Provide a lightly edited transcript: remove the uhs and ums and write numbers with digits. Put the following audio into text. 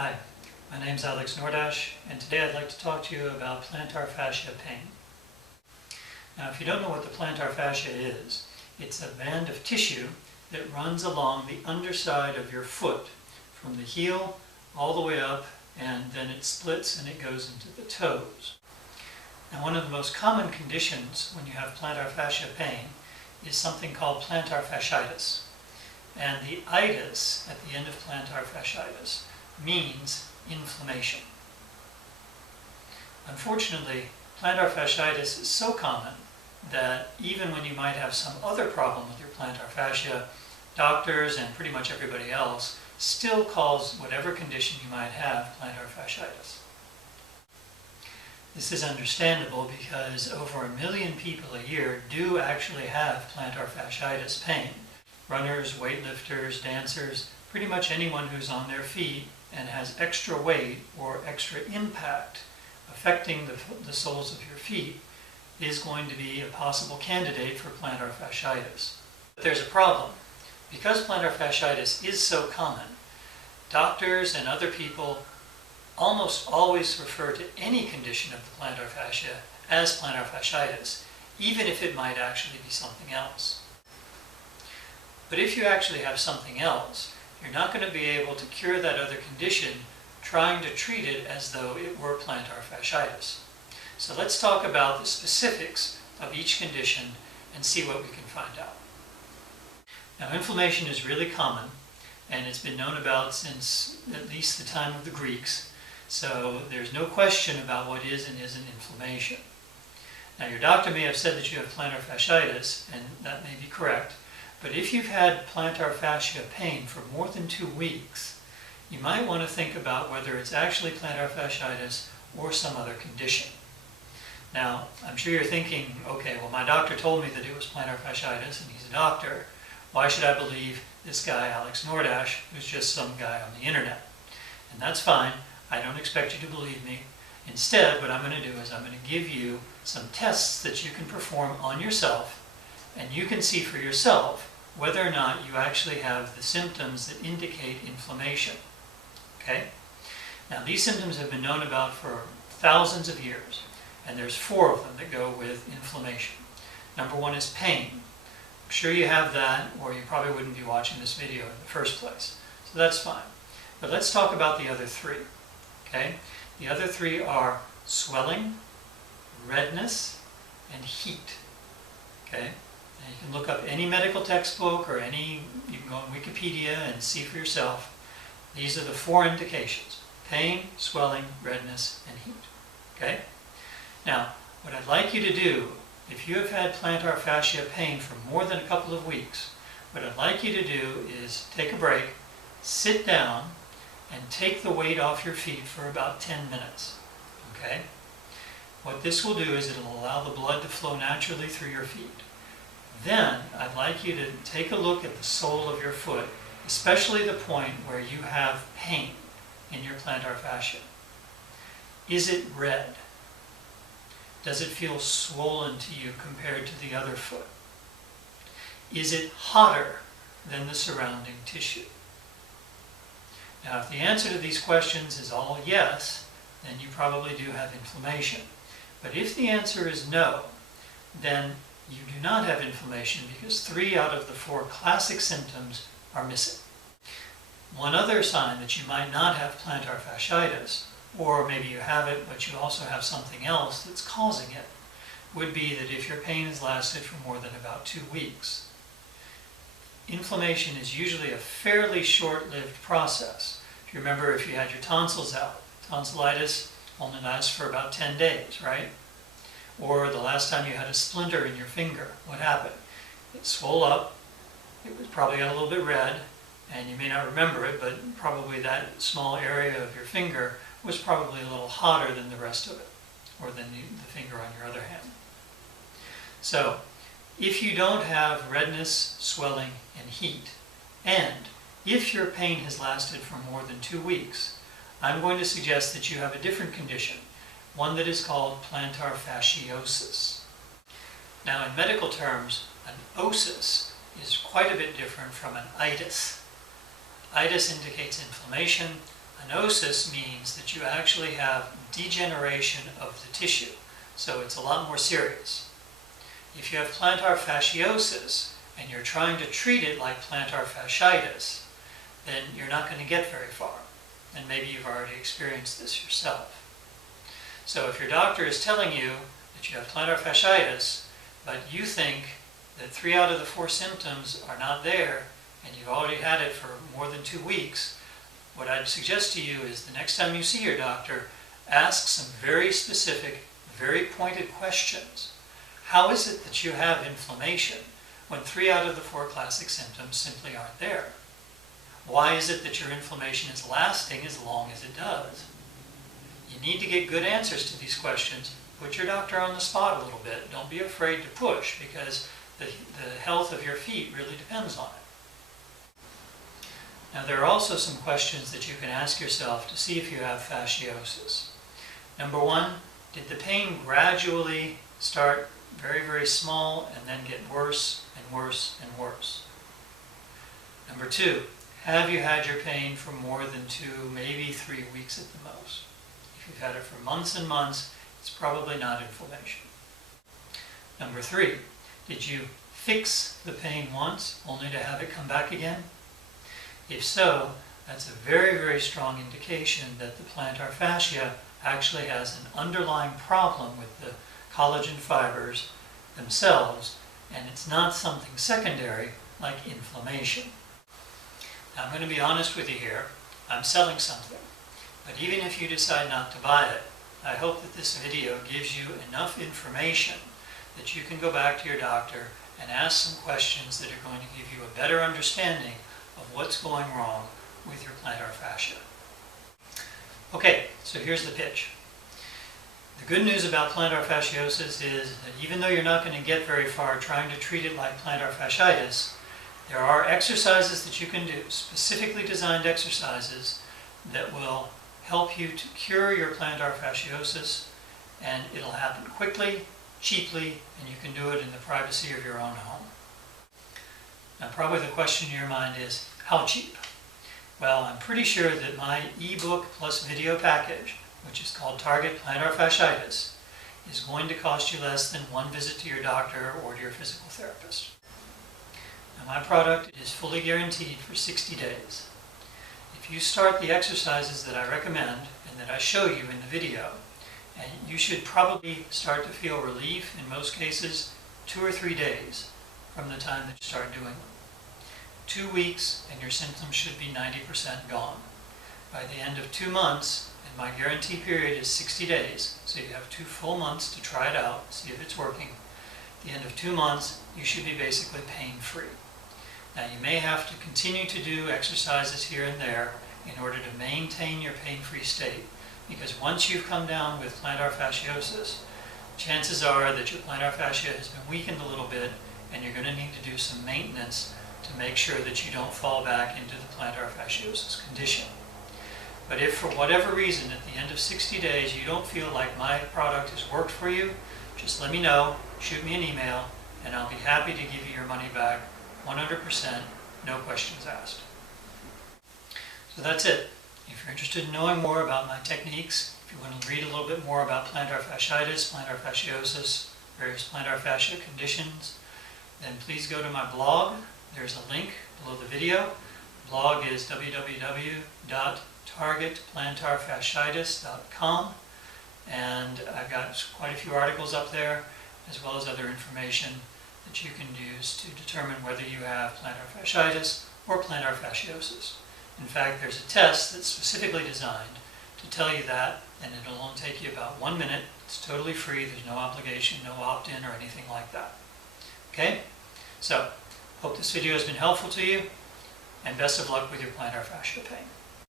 Hi, my name's Alex Nordash, and today I'd like to talk to you about plantar fascia pain. Now, if you don't know what the plantar fascia is, it's a band of tissue that runs along the underside of your foot, from the heel all the way up, and then it splits and it goes into the toes. Now, one of the most common conditions when you have plantar fascia pain is something called plantar fasciitis. And the itis at the end of plantar fasciitis means inflammation. Unfortunately, plantar fasciitis is so common that even when you might have some other problem with your plantar fascia, doctors and pretty much everybody else still calls whatever condition you might have plantar fasciitis. This is understandable because over 1 million people a year do actually have plantar fasciitis pain. Runners, weightlifters, dancers, pretty much anyone who's on their feet and has extra weight or extra impact affecting the soles of your feet is going to be a possible candidate for plantar fasciitis. But there's a problem. Because plantar fasciitis is so common, doctors and other people almost always refer to any condition of the plantar fascia as plantar fasciitis, even if it might actually be something else. But if you actually have something else, you're not going to be able to cure that other condition trying to treat it as though it were plantar fasciitis. So let's talk about the specifics of each condition and see what we can find out. Now, inflammation is really common, and it's been known about since at least the time of the Greeks, so there's no question about what is and isn't inflammation. Now, your doctor may have said that you have plantar fasciitis, and that may be correct, but if you've had plantar fascia pain for more than 2 weeks, you might want to think about whether it's actually plantar fasciitis or some other condition. Now, I'm sure you're thinking, okay, well, my doctor told me that it was plantar fasciitis, and he's a doctor. Why should I believe this guy, Alex Nordash, who's just some guy on the internet? And that's fine. I don't expect you to believe me. Instead, what I'm going to do is I'm going to give you some tests that you can perform on yourself, and you can see for yourself whether or not you actually have the symptoms that indicate inflammation. Okay? Now, these symptoms have been known about for thousands of years, and there's 4 of them that go with inflammation. Number 1 is pain. I'm sure you have that, or you probably wouldn't be watching this video in the first place. So that's fine. But let's talk about the other 3. Okay? The other 3 are swelling, redness, and heat. Okay? And you can look up any medical textbook or you can go on Wikipedia and see for yourself. These are the 4 indications: pain, swelling, redness, and heat. Okay? Now, what I'd like you to do, if you have had plantar fascia pain for more than a couple of weeks, what I'd like you to do is take a break, sit down, and take the weight off your feet for about 10 minutes. Okay? What this will do is it'll allow the blood to flow naturally through your feet. Then, I'd like you to take a look at the sole of your foot, especially the point where you have pain in your plantar fascia. Is it red? Does it feel swollen to you compared to the other foot? Is it hotter than the surrounding tissue? Now, if the answer to these questions is all yes, then you probably do have inflammation. But if the answer is no, then you do not have inflammation because 3 out of the 4 classic symptoms are missing. One other sign that you might not have plantar fasciitis, or maybe you have it but you also have something else that's causing it, would be that if your pain has lasted for more than about 2 weeks. Inflammation is usually a fairly short-lived process. If you remember, if you had your tonsils out, tonsillitis only lasts for about 10 days, right? Or the last time you had a splinter in your finger, what happened? It swelled up, it probably got a little bit red, and you may not remember it, but probably that small area of your finger was probably a little hotter than the rest of it, or than the finger on your other hand. So, if you don't have redness, swelling, and heat, and if your pain has lasted for more than 2 weeks, I'm going to suggest that you have a different condition, one that is called plantar fasciosis. Now, in medical terms, an osis is quite a bit different from an itis. Itis indicates inflammation, an Stenosis means that you actually have degeneration of the tissue, so it's a lot more serious. If you have plantar fasciosis and you're trying to treat it like plantar fasciitis, then you're not going to get very far. And maybe you've already experienced this yourself. So if your doctor is telling you that you have plantar fasciitis, but you think that 3 out of the 4 symptoms are not there, and you've already had it for more than 2 weeks, what I'd suggest to you is the next time you see your doctor, ask some very specific, very pointed questions. How is it that you have inflammation when 3 out of the 4 classic symptoms simply aren't there? Why is it that your inflammation is lasting as long as it does? You need to get good answers to these questions. Put your doctor on the spot a little bit. Don't be afraid to push, because the health of your feet really depends on it. Now, there are also some questions that you can ask yourself to see if you have fasciosis. Number 1, did the pain gradually start very, very small and then get worse and worse and worse? Number 2, have you had your pain for more than 2, maybe 3 weeks at the most? If you've had it for months and months, it's probably not inflammation. Number 3, did you fix the pain once only to have it come back again? If so, that's a very, very strong indication that the plantar fascia actually has an underlying problem with the collagen fibers themselves, and it's not something secondary like inflammation. Now, I'm going to be honest with you here. I'm selling something, but even if you decide not to buy it, I hope that this video gives you enough information that you can go back to your doctor and ask some questions that are going to give you a better understanding of what's going wrong with your plantar fascia. Okay, so here's the pitch. The good news about plantar fasciosis is that even though you're not going to get very far trying to treat it like plantar fasciitis, there are exercises that you can do, specifically designed exercises that will help you to cure your plantar fasciosis, and it'll happen quickly, cheaply, and you can do it in the privacy of your own home. Now, probably the question in your mind is, how cheap? Well, I'm pretty sure that my ebook plus video package, which is called Target Plantar Fasciitis, is going to cost you less than 1 visit to your doctor or to your physical therapist. Now, my product is fully guaranteed for 60 days. If you start the exercises that I recommend and that I show you in the video, and you should probably start to feel relief, in most cases, 2 or 3 days from the time that you start doing them. 2 weeks and your symptoms should be 90% gone. By the end of 2 months, and my guarantee period is 60 days, so you have 2 full months to try it out, see if it's working. At the end of 2 months, you should be basically pain-free. Now, you may have to continue to do exercises here and there in order to maintain your pain-free state, because once you've come down with plantar fasciosis, chances are that your plantar fascia has been weakened a little bit, and you're going to need to do some maintenance to make sure that you don't fall back into the plantar fasciosis condition. But if for whatever reason at the end of 60 days you don't feel like my product has worked for you, just let me know, shoot me an email, and I'll be happy to give you your money back 100%, no questions asked. So that's it. If you're interested in knowing more about my techniques, if you want to read a little bit more about plantar fasciitis, plantar fasciosis, various plantar fascia conditions, then please go to my blog. There's a link below the video. The blog is www.targetplantarfasciitis.com, and I've got quite a few articles up there, as well as other information that you can use to determine whether you have plantar fasciitis or plantar fasciosis. In fact, there's a test that's specifically designed to tell you that, and it'll only take you about 1 minute. It's totally free. There's no obligation, no opt-in or anything like that. Okay? So, hope this video has been helpful to you, and best of luck with your plantar fascia pain.